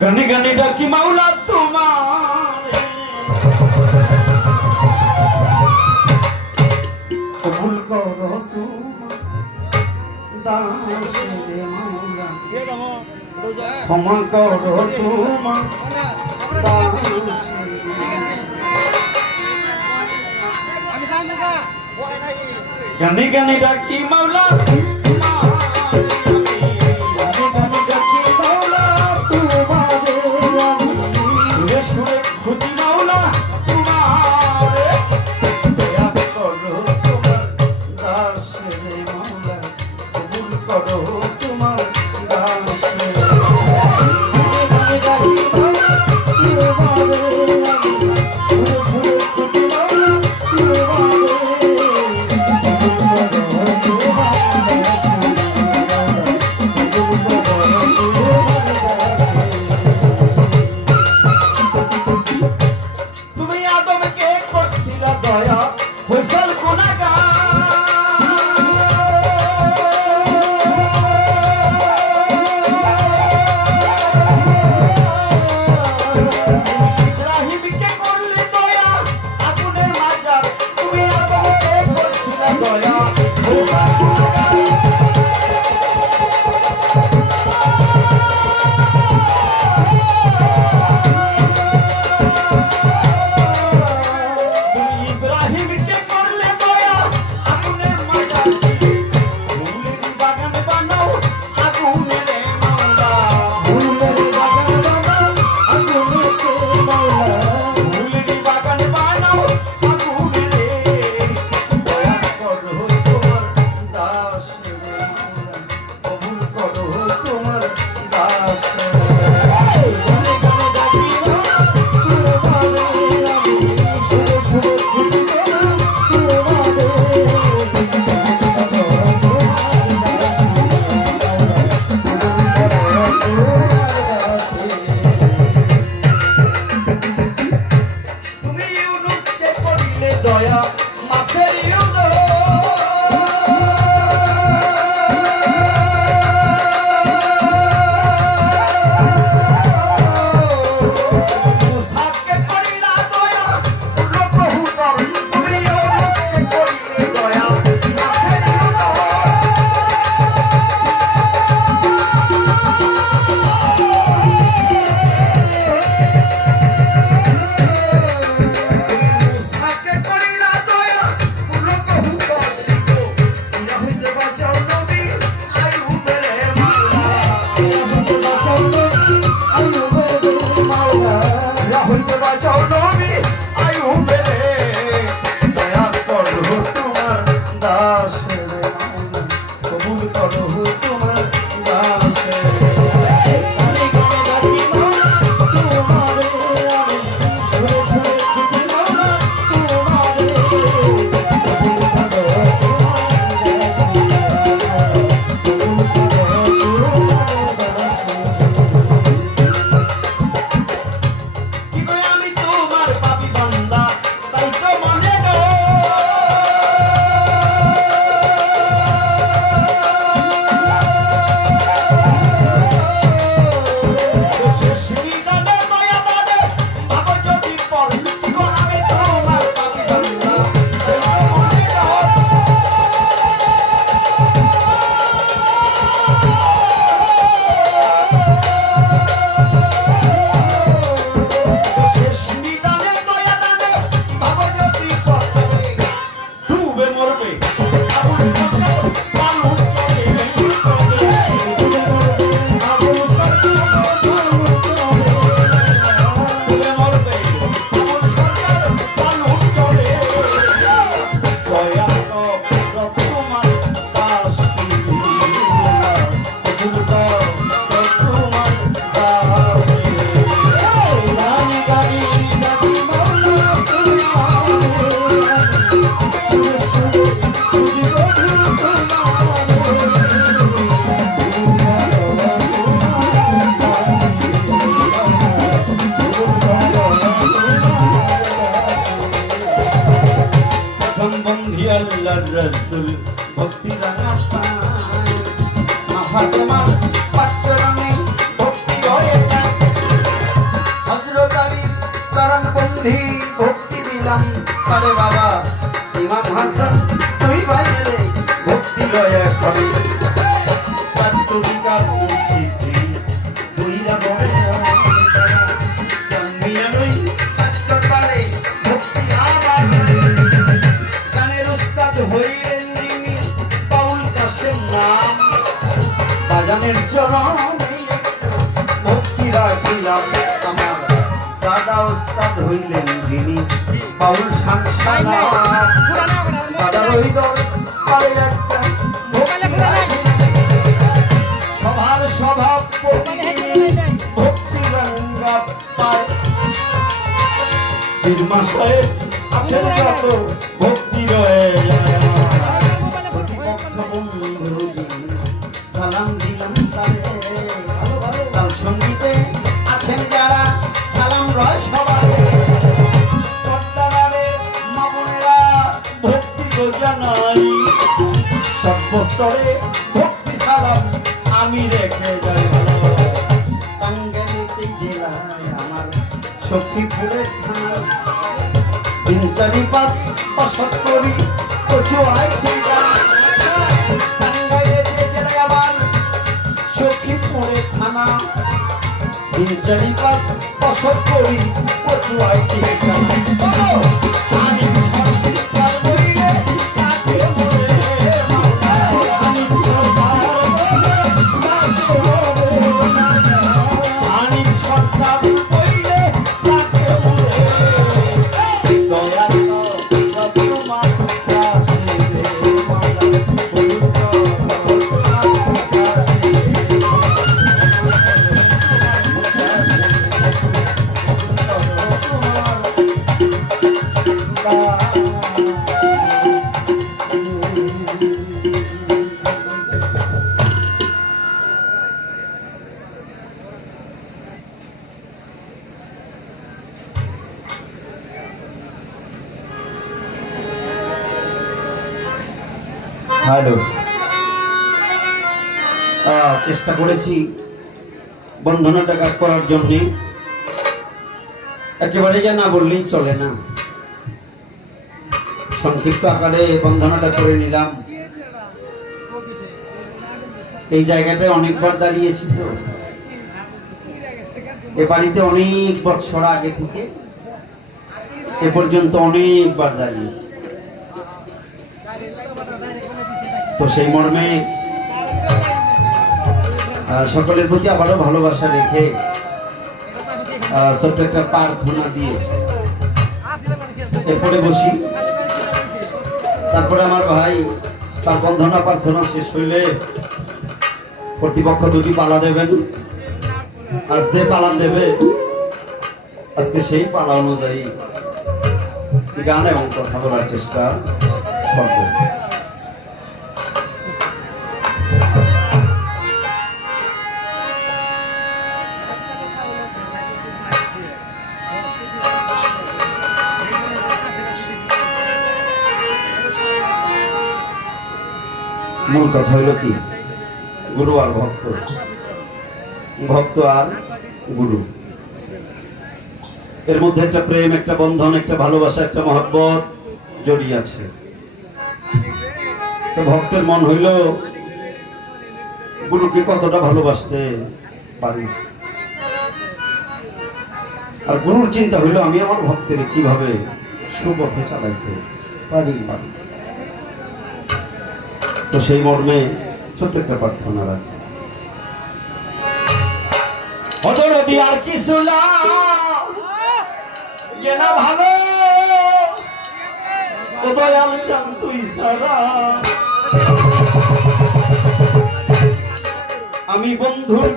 গানে গানে ডাকি মাওলা তোমার কবুল করো তোমার দাসে মাওলা ক্ষমা করো তোমার দাসে গানে গানে ডাকি মাওলা আরে বাবা ইমাম হাসান তুই বাইরে রে ভক্তি লয়ে করে চাটুরিকার সৃষ্টি তুইরা বড় সামিয়ানুই কাটপারে ভক্তি আবার গানের উস্তাদ হইলেন যিনি বাউল কাশেম নাম বাজানের চরণে ভক্তি রাখিলাম আমার দাদা উস্তাদ হইলেন যিনি বাউল সাংসানা দাদা রহিত পারে একটা সভার সভাপতি ভক্তি রঙ্গা পায় বীরমাশয়ে আছেন যত ভক্তি রয়ে যায় প্রতিপক্ষ বন্ধু সালাম দিলাম তাল সঙ্গীতে আছেন যারা সালাম রয় সবাই জানাই সর্বস্তরে ভক্তি সালাম আমি রেখে যাই টাঙ্গাইল জেলায় আমার সখীপুরের থানা তিনচারি পাঁচ বসত করি কচু আইছে টাঙ্গাইল জেলায় আমার সখীপুরের থানা তিনচারি পাঁচ বসত করি কচু আইছে হ্যালো চেষ্টা করেছি বন্ধনাটা কাজ করার জন্য একেবারে যা না বললেই চলে না সংক্ষিপ্ত আকারে বন্ধনাটা করে নিলাম এই জায়গাটায় অনেকবার দাঁড়িয়েছি তো এ বাড়িতে অনেক বছর আগে থেকে এ পর্যন্ত অনেকবার দাঁড়িয়েছি তো সেই মর্মে সকলের প্রতি আবারও ভালোবাসা রেখে ছোট্ট একটা প্রার্থনা দিয়ে এরপরে বসি তারপরে আমার ভাই তার বন্ধনা প্রার্থনা শেষ হইলে কর্তৃপক্ষ দুটি পালা দেবেন আর যে পালা দেবে আজকে সেই পালা অনুযায়ী গান এবং কথা বলার চেষ্টা করব মূল কথা হইল কি গুরু আর ভক্ত ভক্ত আর গুরু এর মধ্যে একটা প্রেম একটা বন্ধন একটা ভালোবাসা একটা মহব্বত জড়িয়ে আছে তো ভক্তের মন হইল গুরুকে কতটা ভালোবাসতে পারি আর গুরুর চিন্তা হইল আমি আমার ভক্তের কিভাবে সুপথে চালাইতে পারি তো সেই মর্মে ছোট্ট একটা প্রার্থনা রাখি অতরদি আর কিছু না ভালো দয়াল চান তুই সারা আমি বন্ধুর